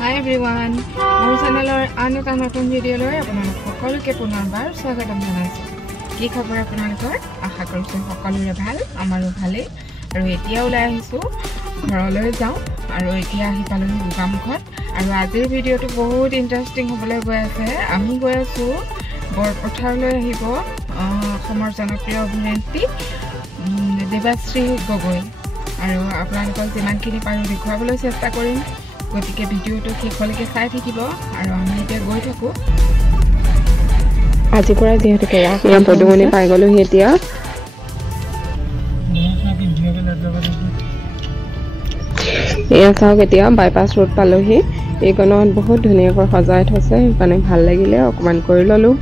Hi everyone, মোৰ চেনেলৰ আন এটা নতুন ভিডিঅ'লৈ আপোনালোক সকলোকে পুনৰবাৰ স্বাগতম জনাইছো। কি খবৰ আপোনালোকৰ? আশা কৰিছো সকলোৰে ভাল, আমাৰো ভালেই। আৰু এতিয়া ওলাই আহিছো ঘৰলৈ যাওঁ আৰু এতিয়া আহি পালোহি গোগামুখত। আৰু আজিৰ ভিডিঅ'টো বহুত ইন্টাৰেষ্টিং হ'বলৈ গৈ আছে। আমি গৈ আছো বৰপথাৰলৈ আহিব অসমৰ জনপ্ৰিয় অভিনেত্ৰী দেৱাশ্ৰী গগৈ। আৰু আপোনালোকক যিমানখিনি পাৰো দেখুৱাবলৈ চেষ্টা কৰিম। গতিকে ভিডিঅ'টো শেষলৈকে চাই থাকিব আৰু আমি এতিয়া গৈ থাকো। আজি পৰা যেহেতুকে পদুমণি পাই গ'লোহি এতিয়া। এয়া চাওক এতিয়া বাইপাছ ৰোড পালোহি। এইকণত বহুত ধুনীয়াকৈ সজাই থৈছে, সেইকাৰণে ভাল লাগিলে অকণমান কৰি ল'লোঁ।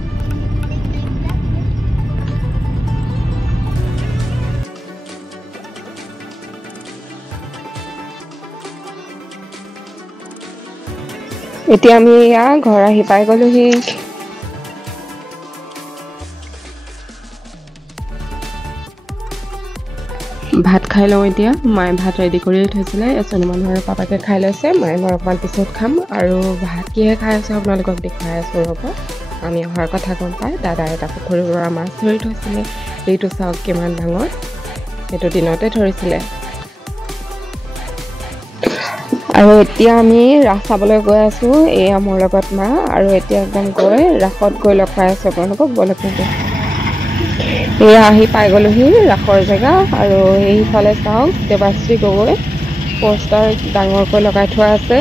এতিয়া আমি এয়া ঘৰ আহি পাই গ'লোহি। ভাত খাই লওঁ এতিয়া। মায়ে ভাত ৰেডি কৰি থৈছিলে, এজনী মানুহ আৰু পাপাকে খাই লৈছে, মায়ে মই অকণমান পিছত খাম। আৰু ভাত কিহে খাই আছোঁ আপোনালোকক দেখুৱাই আছোঁ ৰ'ব। আমি অহাৰ কথা গম পাই দাদাই এটা পুখুৰীৰ পৰা মাছ ধৰি থৈছিলে। এইটো চাওক কিমান ডাঙৰ, সেইটো দিনতে ধৰিছিলে। আৰু এতিয়া আমি ৰাস চাবলৈ গৈ আছোঁ। এয়া মোৰ লগত মা, আৰু এতিয়া একদম গৈ ৰাসত গৈ লগ পাই আছোঁ আপোনালোকক। বলক এয়া আহি পাই গ'লোহি ৰাসৰ জেগা। আৰু এইফালে চাওক দেৱাশ্ৰী গগৈ পষ্টাৰ ডাঙৰকৈ লগাই থোৱা আছে।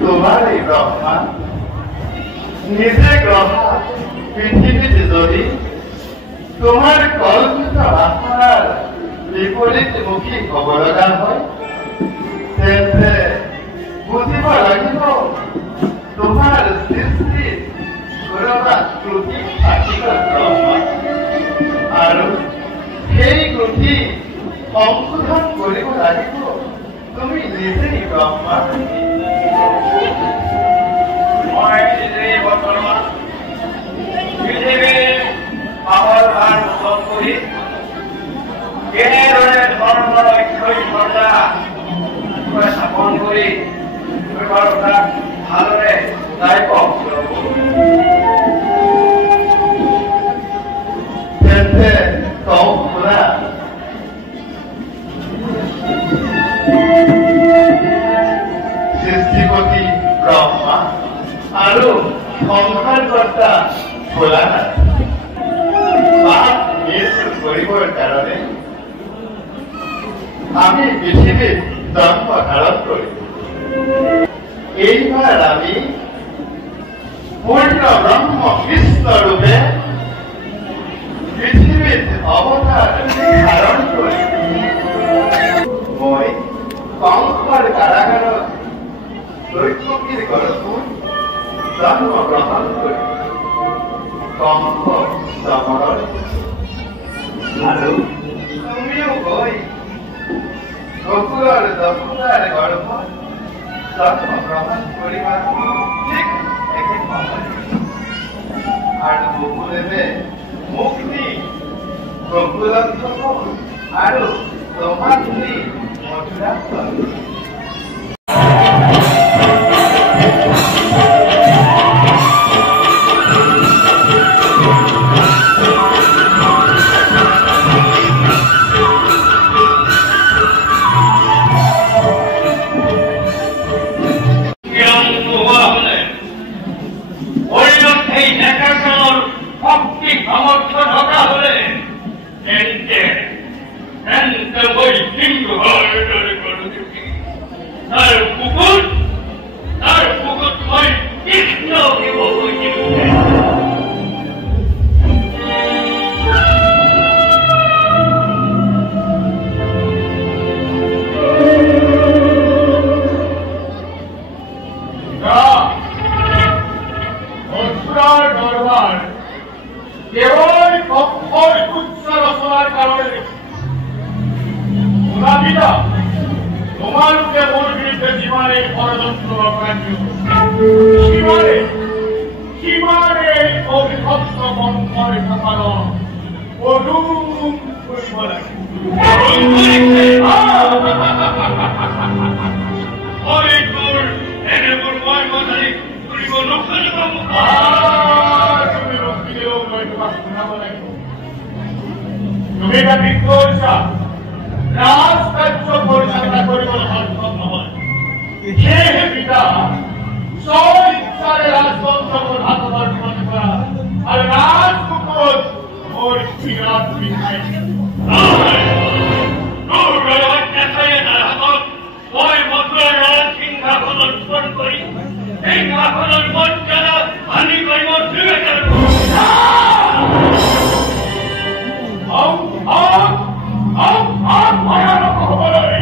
তোমারই ব্রহ্মা নিজে গ্রহা পৃথিবীতে যদি তোমার কল্পিত আত্মার বিপরীত মুখী হব লগা হয়, তেন্তে বুঝিব লাগিব তোমার সৃষ্টি কৰবাত ত্ৰুটি থাকিব ব্ৰহ্মা। আৰু সেই ত্ৰুটি সংশোধন কৰিব লাগিব তুমি নিজেই ব্ৰহ্মা। মই নিজেই বৰ্তমান পৃথিৱীৰ পাহৰ ভাৰ মোচন কৰি কেনেদৰে ধৰ্মৰ ঐশ্বৰ্যতা স্থাপন কৰি তাক ভালদৰে বুজাই কওক। তেন্তে কওক শুনা। সৃষ্টিপতি ব্ৰহ্মা আৰু সংসাৰকৰ্তা ভোলানাথ পাপ মিছ কৰিবৰ কাৰণে আমি পৃথিৱীত জন্ম ধাৰণ কৰিম। এইবাৰ আমি পূৰ্ণ ব্ৰহ্ম কৃষ্ণ ৰূপে পৃথিৱীত অৱতাৰ ধাৰণ কৰিম। মই কংসৰ কাৰাগাৰত দৈত্যকীৰ গড়ত জন্ম গ্ৰহণ কৰি কংস চমৰৰ আৰু তুমিও গৈ গকুলৰ যশোদাৰ গৰ্ভত জন্ম গ্ৰহণ কৰিবা ঠিক একে সময়। আৰু বসুদেৱে মোক নি গকুলত থব আৰু তোমাক নি মথুৰাত থব। Our Pukut, my Dixno, মথুরার দরবার কেবল অক্ষর উচ্চ রচনার কারণে পিতা তোমারকে মোর বিরুদ্ধে জীবনে ষড়যন্ত্র সীমারে অভিভক্ত বন্ধরে থাকানো অরুণ করিব লাগে তুমি এটা ঠিক করছা রাজকার্য পরিচালনা করিবলৈ সক্ষম নহয় সেয়েহে পিতা স্ব ইচ্ছাৰে ৰাজতন্ত্ৰবোৰ হাতবৰ্ষণ কৰা আৰু ৰাজমুকুট মোৰ বিৰাট বিধাই মই মথুৰাৰ ৰাজ সিংহাসনত স্মৰণ কৰি সিংহাসনৰ মৰ্যাদা হানি কৰিব ভয়ানক হবলৈ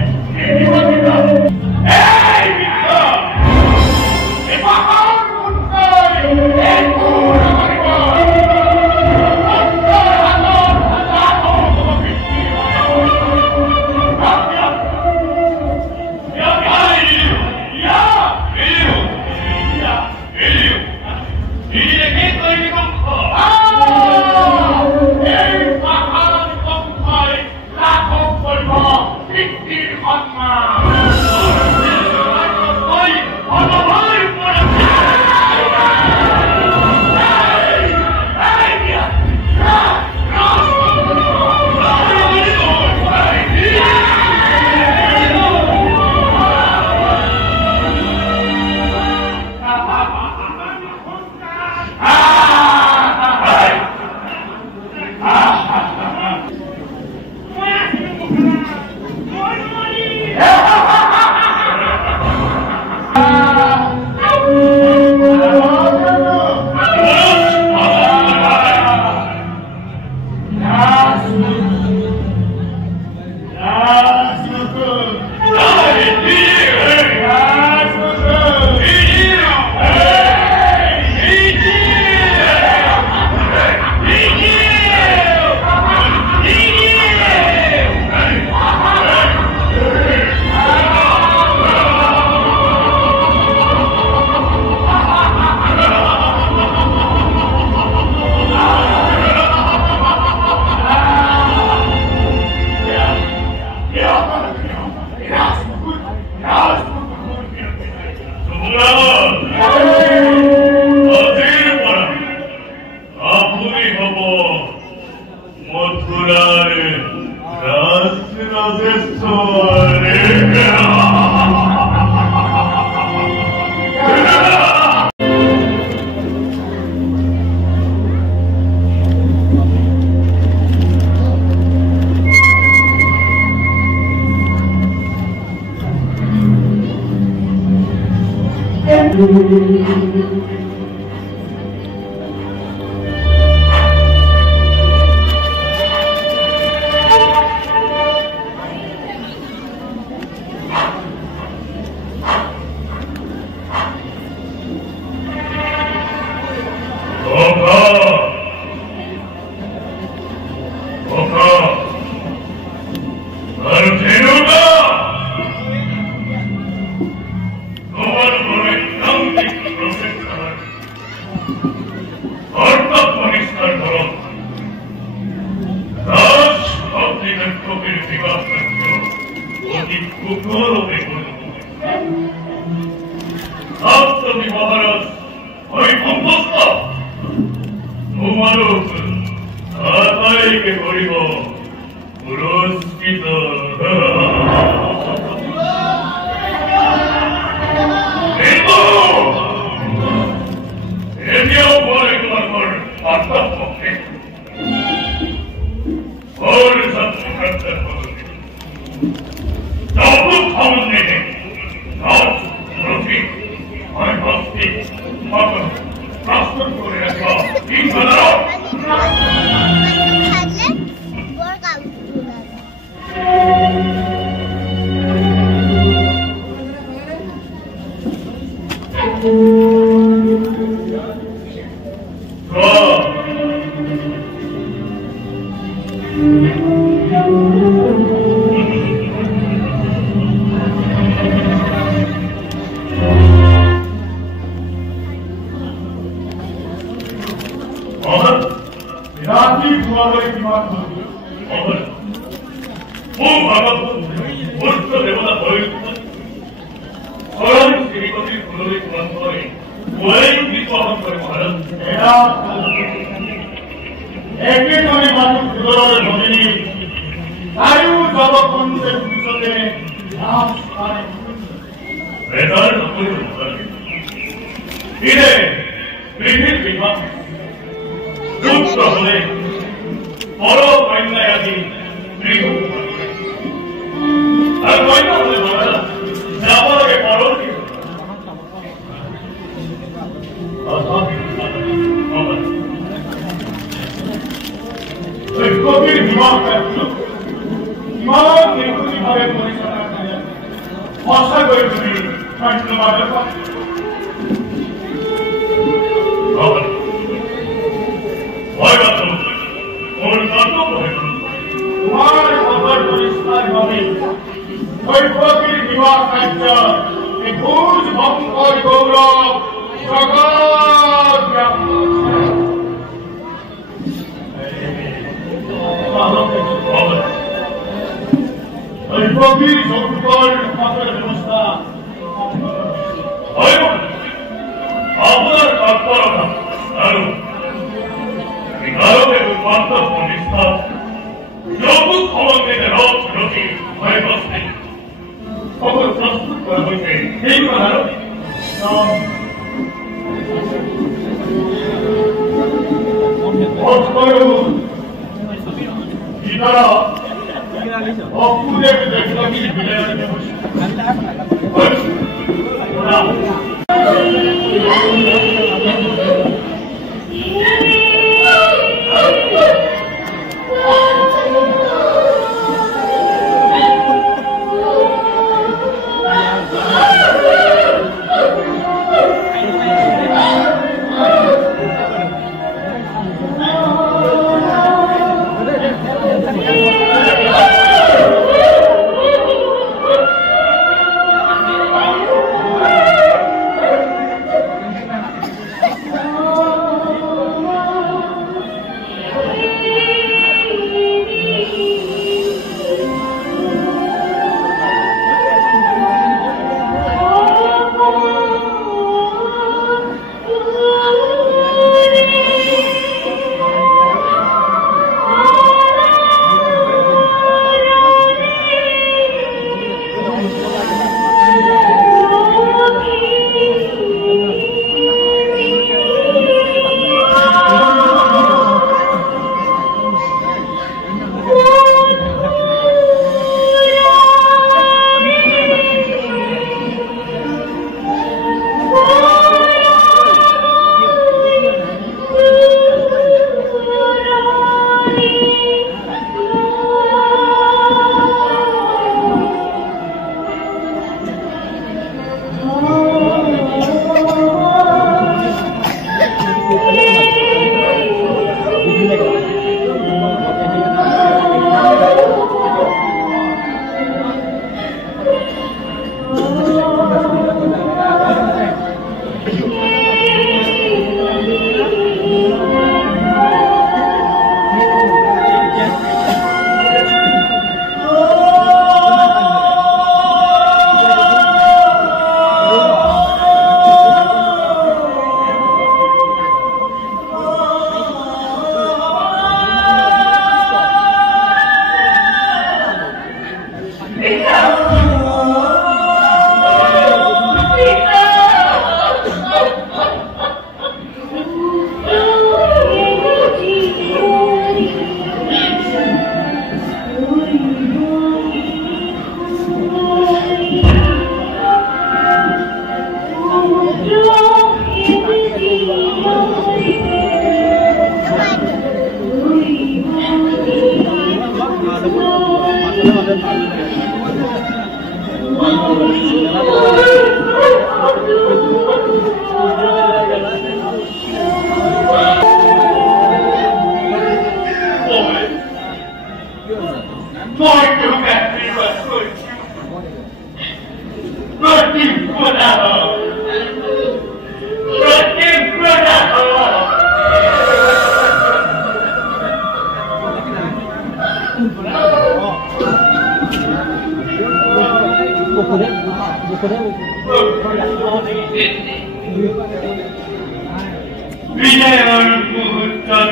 বিজয়ৰ মুহূৰ্তত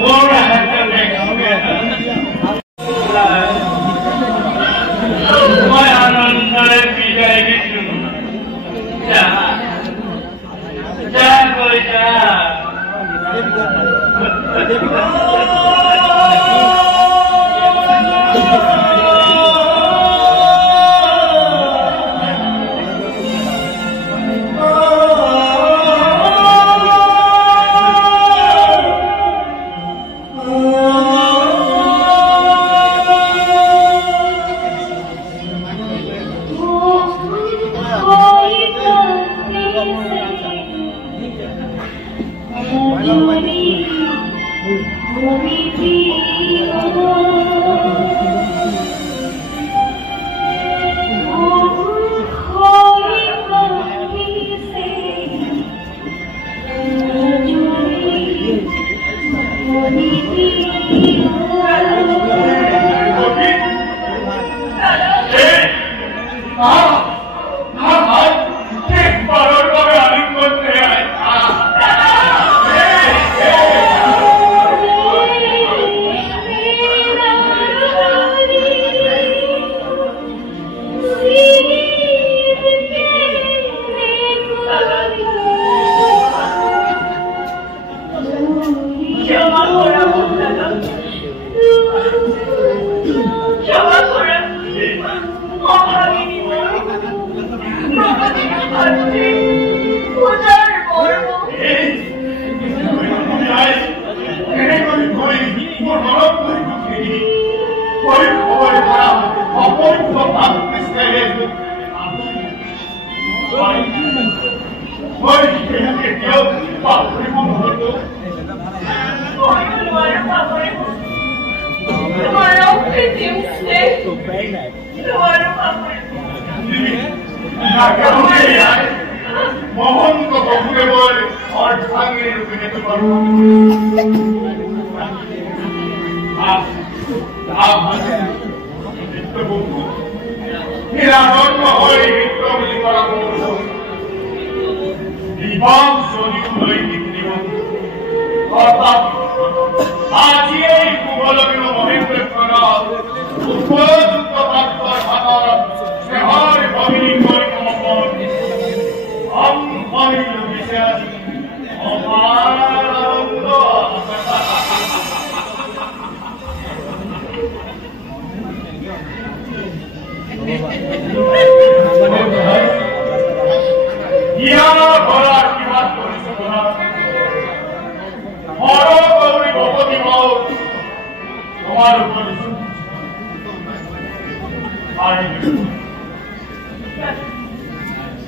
মোৰ হাততে মই আনন্দৰে বিদায় দিছো যা গৈ যা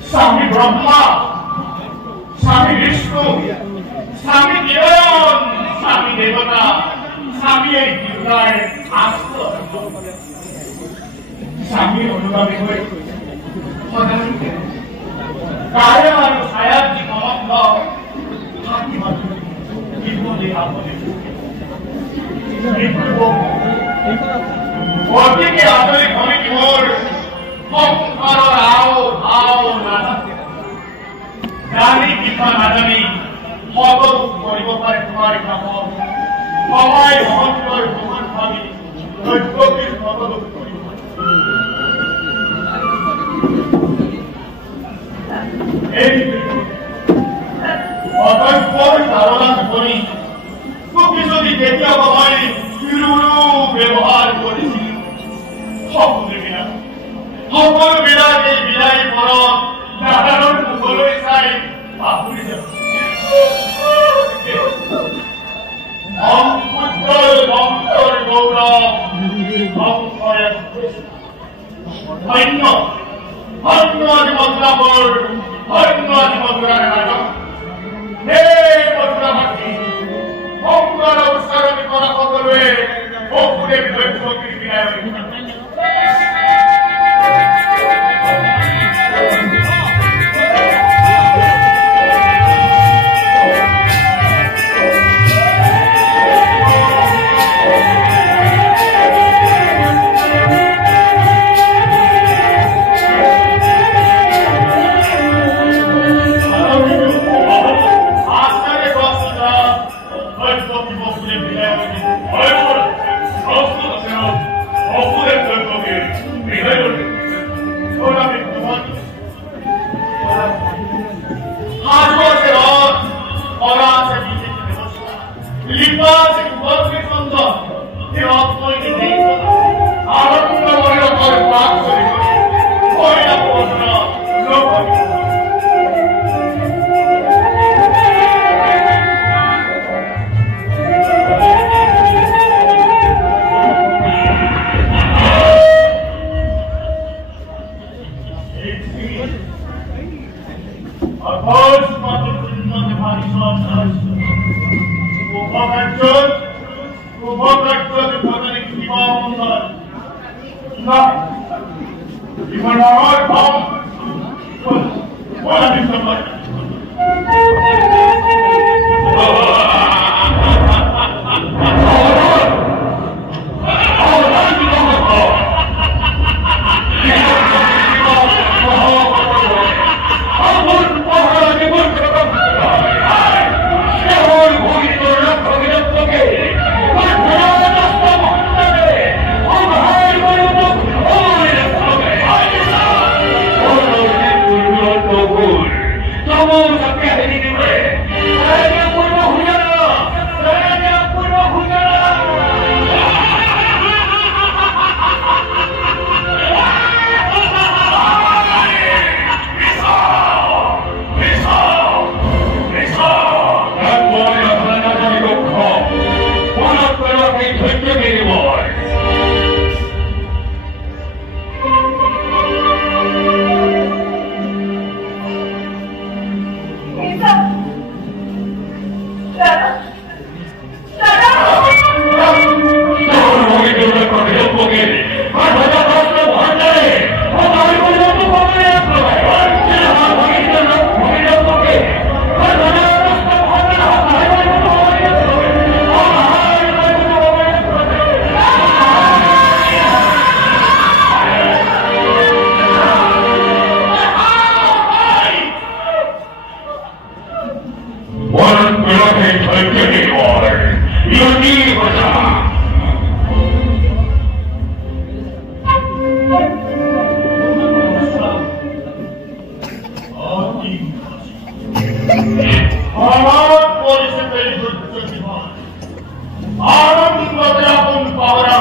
Swami Brahma, Swami Vishnu, Swami Devan, Swami Devata, Swami Durgai, Astro, Swami Anugami Hoy, Sodhanike, Kaya Anu Sayat Ji Kamatla, Hati Matu, Ibu Di Apone, Ibu Bomo, Oti Ke Apone Khoni Kimor, Hom Karo Rao, Ao Nana, Jani Kitma Nadani, Hogo Koribo Pare Kumari Kamo, Kamai Mohon Koi Mohon Kami, Hojko Kis Hogo Koribo. Ei, Otoy Koi Tarola Koni, Kuki Jodi Ketia Babai, Yururu ବ୍ୟବହାର କରିଛି ସବୁରେ ବିନା সকলো বিলাকে বিলাই পৰ নাহাৰৰ মুখলৈ চাই বাপুৰি যাব অংকুৰ বংশৰ গৌৰৱ অংশয় ধন্য ধন্য জীৱনৰ ধন্য জীৱনৰ নাটক হে বদ্ৰাবাসী অংকৰ উচ্চাৰণ কৰা সকলোৱে সকলোৱে দৈত্যকীৰ বিনায় Hãy subscribe cho kênh Ghiền Mì Gõ để không bỏ lỡ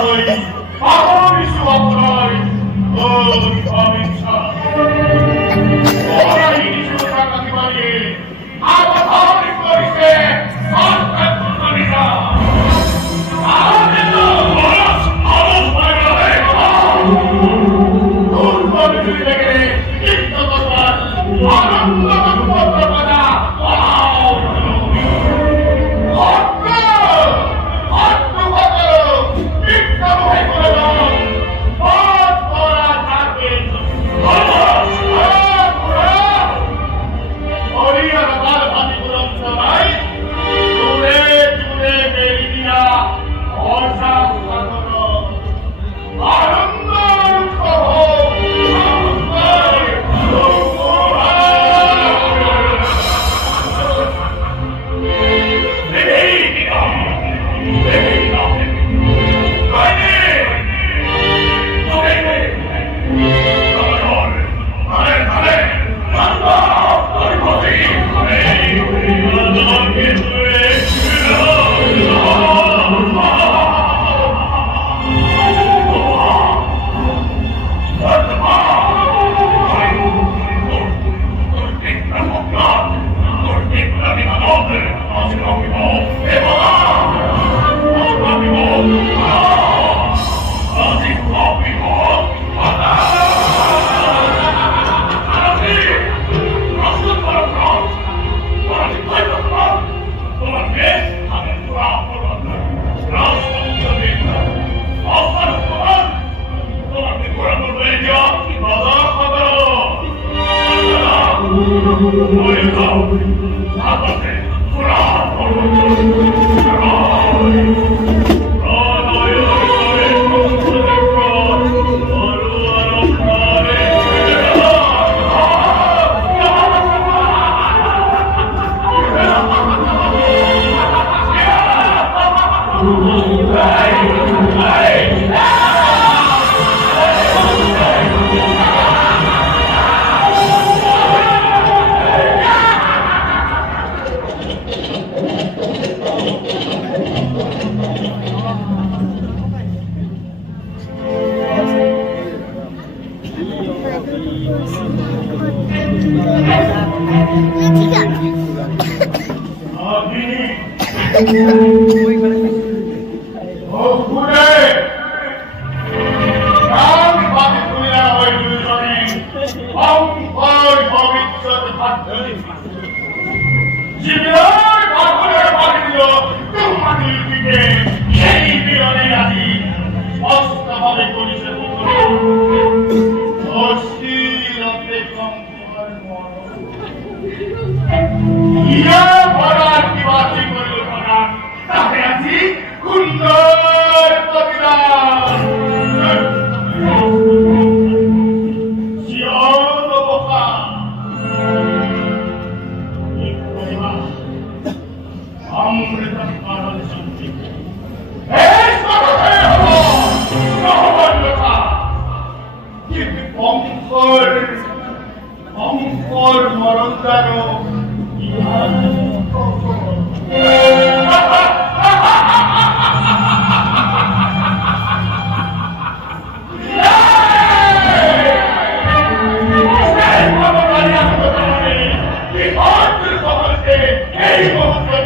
জীবনের কখনের বাড়িগুলো তোমাদের দিকে সেই বিরলে রাজি স্পষ্টভাবে করেছে অস্থির অপেক্ষম ইয়া ভরার কিবাসী করিল ভরা তাতে আছি কুন্দর প্রতিদান শিওর বোকা অমৃতম পারণ শান্তি এই সরতে হলো নহবর কথা কিন্তু অঙ্কর মরণদারও ইহার এই মুহূর্তে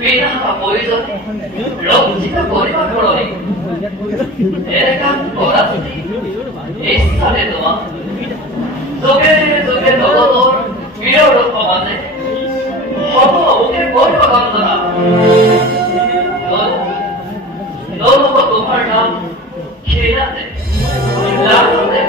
বিনা প্রয়োজনে লজ্জিত করিবার পরে এরকম করা এই স্থানে তোমার চোখে চোখে নগদর প্রিয় রক্ষমানে হব ওকে করিব বন্দনা নরব তোমার নাম খেলাতে লাগাতে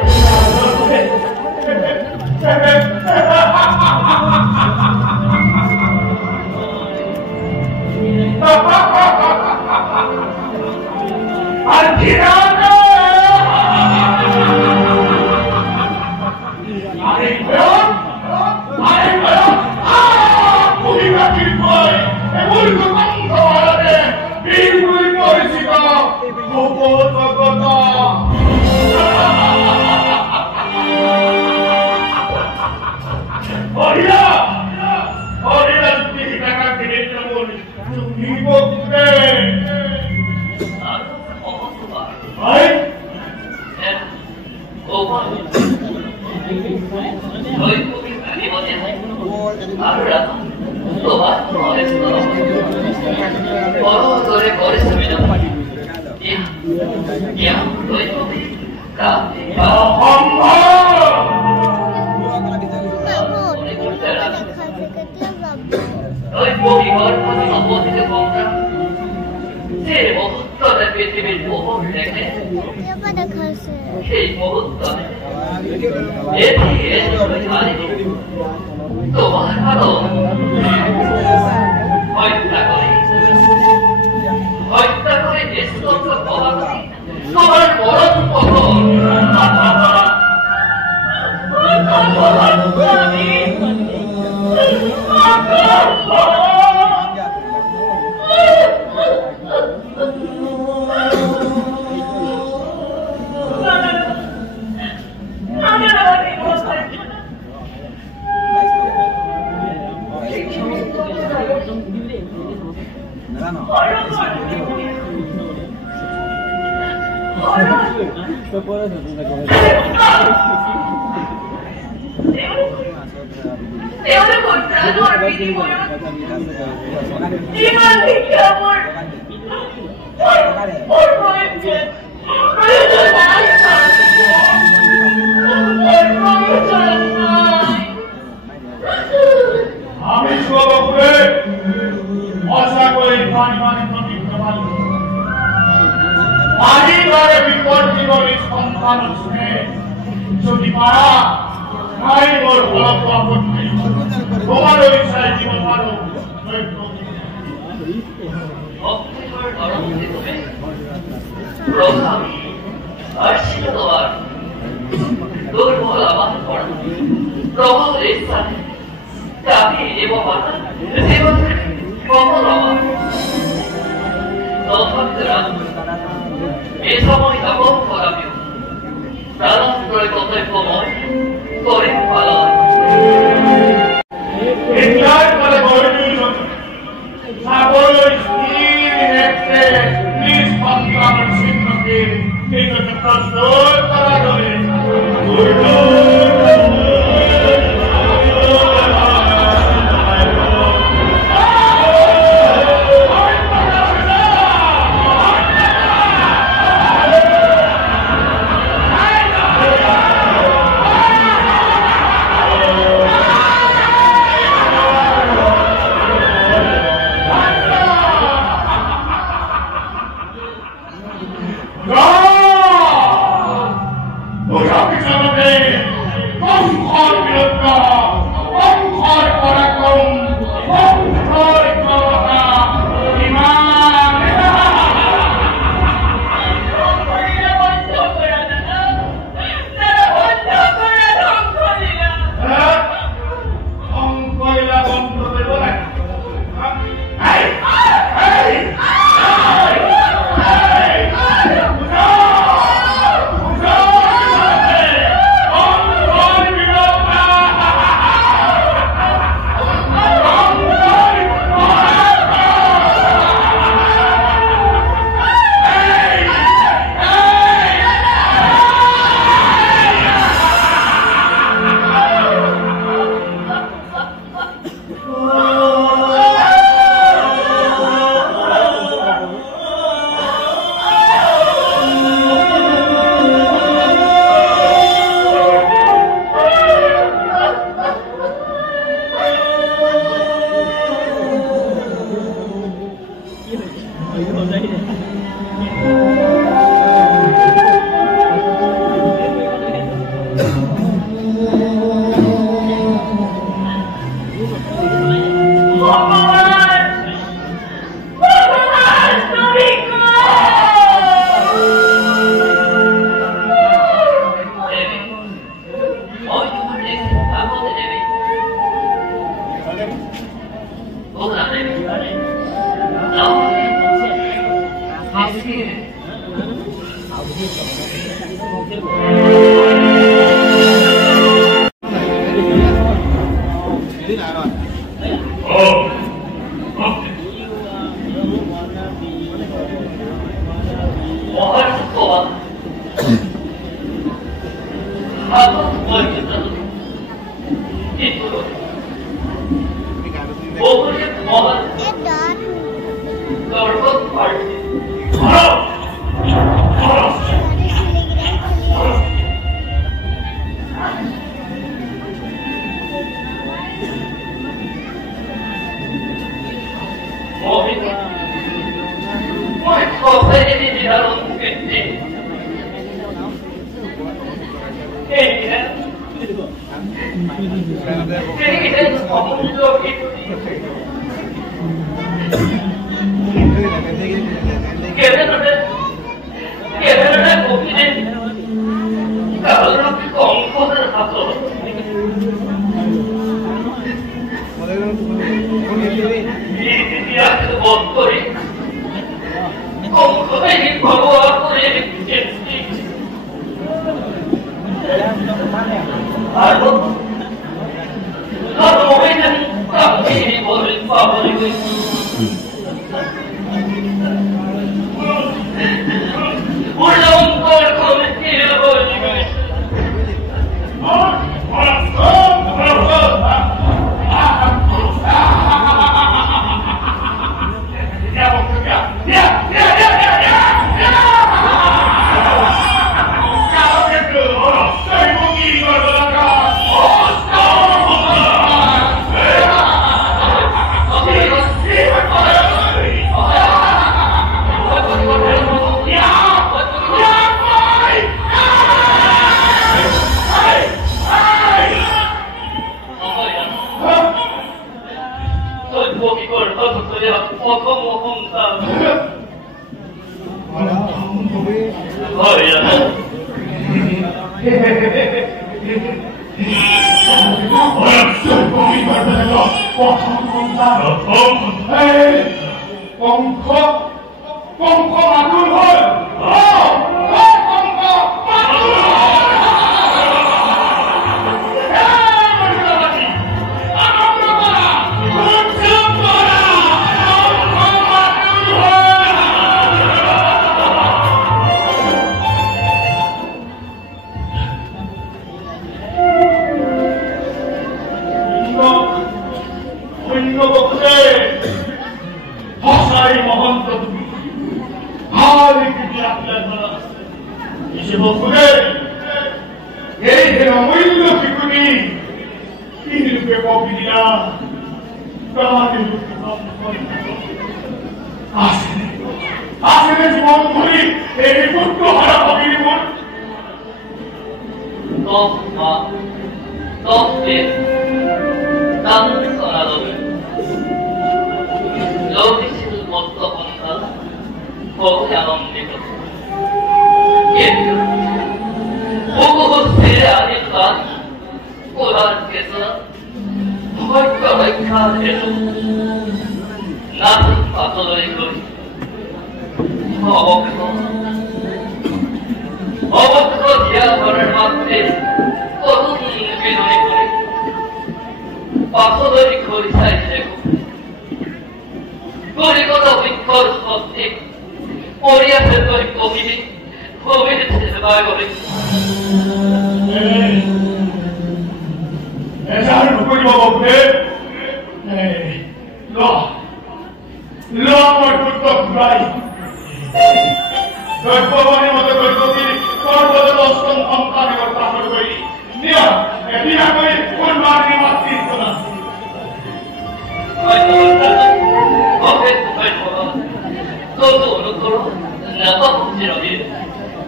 どうぞの頃中こちらで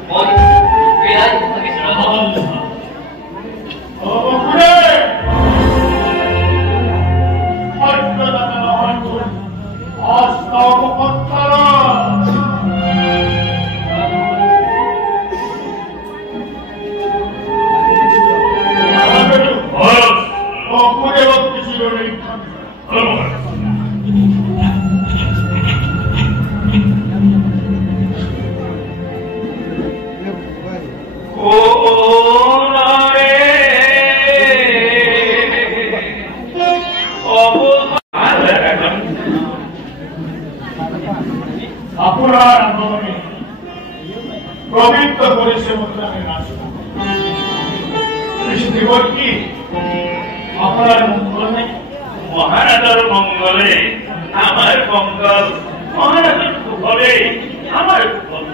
もう未来の旅するの그래! 할거다가 할거 아싸고 갔다라! 그래 먹기 싫으니 আপনার আন্দোলনে প্রবৃত্ত করেছে মুদ্রাকে রাস্তা দেবর কি আপনার মঙ্গল নেই মহারাজার মঙ্গলে আমার মঙ্গল মহারাজার কুফলে আমার কুফল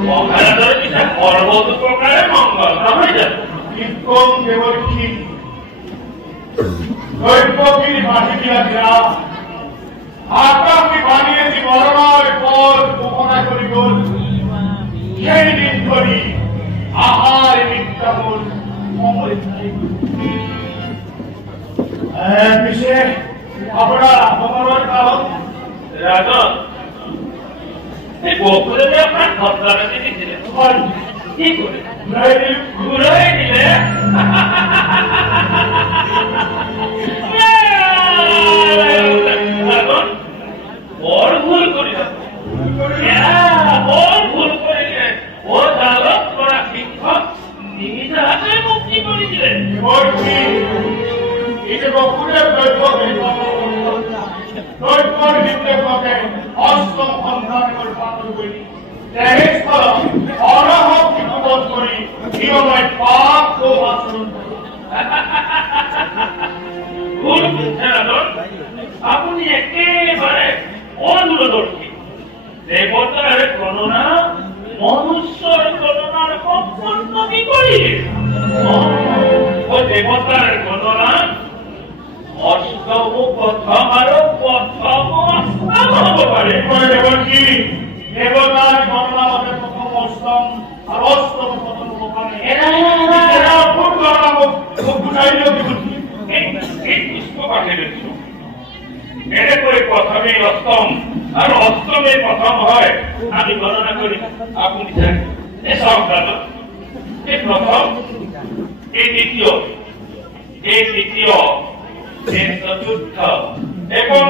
মহারাজার পিতা পর্বত প্রকারে মঙ্গল আমি জানি বিক্রম দেবর কি দৈবকির মাটি দিয়া দেয়া আকাশে বানিয়েছি মরণের পর গোপনা করি গোল সেই দিন করি আহার বিদ্যামূল অমৃত পিছে আপনার আগমনের কারণ রাজন এই গোকুলে যে আপনার ঘটনাটা দিয়েছিলেন কি করে ঘুরে দিলে বড় ভুল করি বড় ভুল করিলে ও জালত করা শিক্ষক নিজ হাতে মুক্তি করিছিলেন এই যে গোকুলের দৈবর বিদ্যে অষ্টম সন্ধানের পাত্র করি দেহেশ্বর অরহ বিপদ করি জীবনের পাপ ও আচরণ করি ভুল বুঝছেন আপনি একেবারে অদূরদর্শী দেবতার গণনা মনুষ্যর গণনার সম্পূর্ণ বিপরীত ও দেবতার গণনা অষ্টম প্রথম আরো প্রথম অষ্টম হতে পারে দেবর্ষী দেবতার গণনা আমাদের প্রথম অষ্টম আর অষ্টম প্রথম ওখানে এরা খুব গণনা বুঝাইলেও বুঝি এই পুষ্প পাঠিয়ে দিচ্ছ এটা করে প্রথমে অষ্টম আর অষ্টমে প্রথম হয় আমি গণনা করি আপনি জানেন এসব দাদা এই প্রথম এই দ্বিতীয় এই তৃতীয় এই চতুর্থ এবং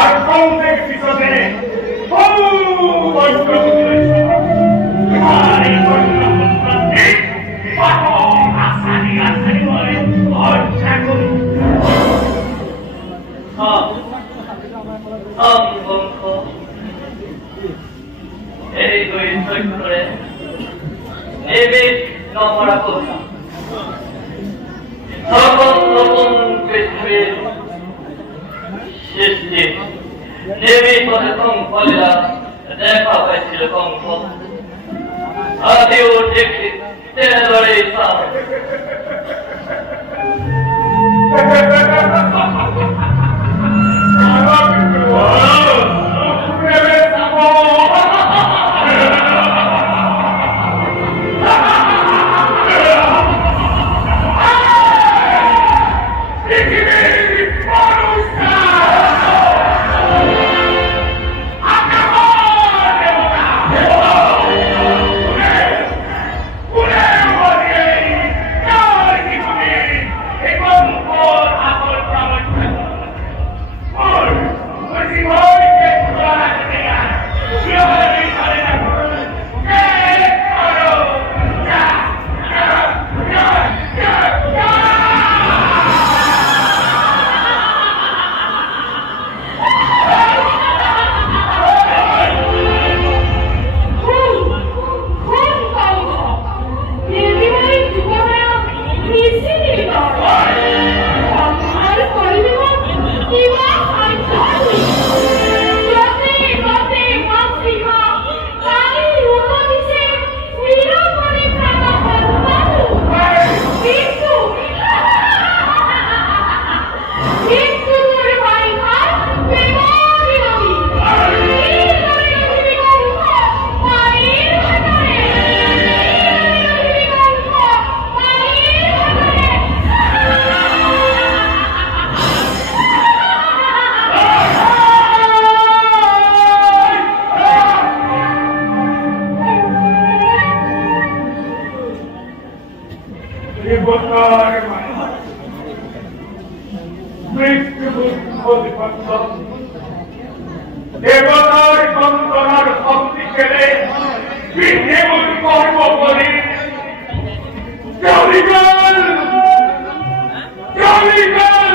আর প্রত্যেক পিছনে বহু বৈষ্ণবী রয়েছে। আর এই বৈষ্ণবী আসানি আসানি বলে হত্যা করি। এই দুই চরিত্রে নির্ভীক নমরা করলাম সকল নতুন পৃথিবীর সৃষ্টি নির্ভীক পথে কঙ্কলেরা দেখা পাইছিল কঙ্কল আদিও দেখি তেরে ধরে সাপ দেবতার সন্তানার শক্তি ছেড়ে পৃথিবীর কর্ম করি জলিগল জলিগল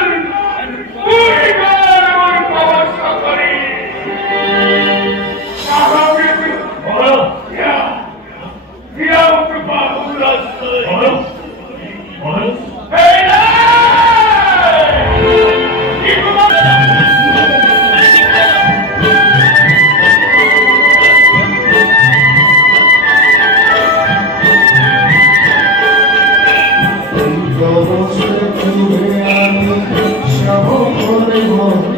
পুরিগল আমার প্রবস্থা করি Shabbat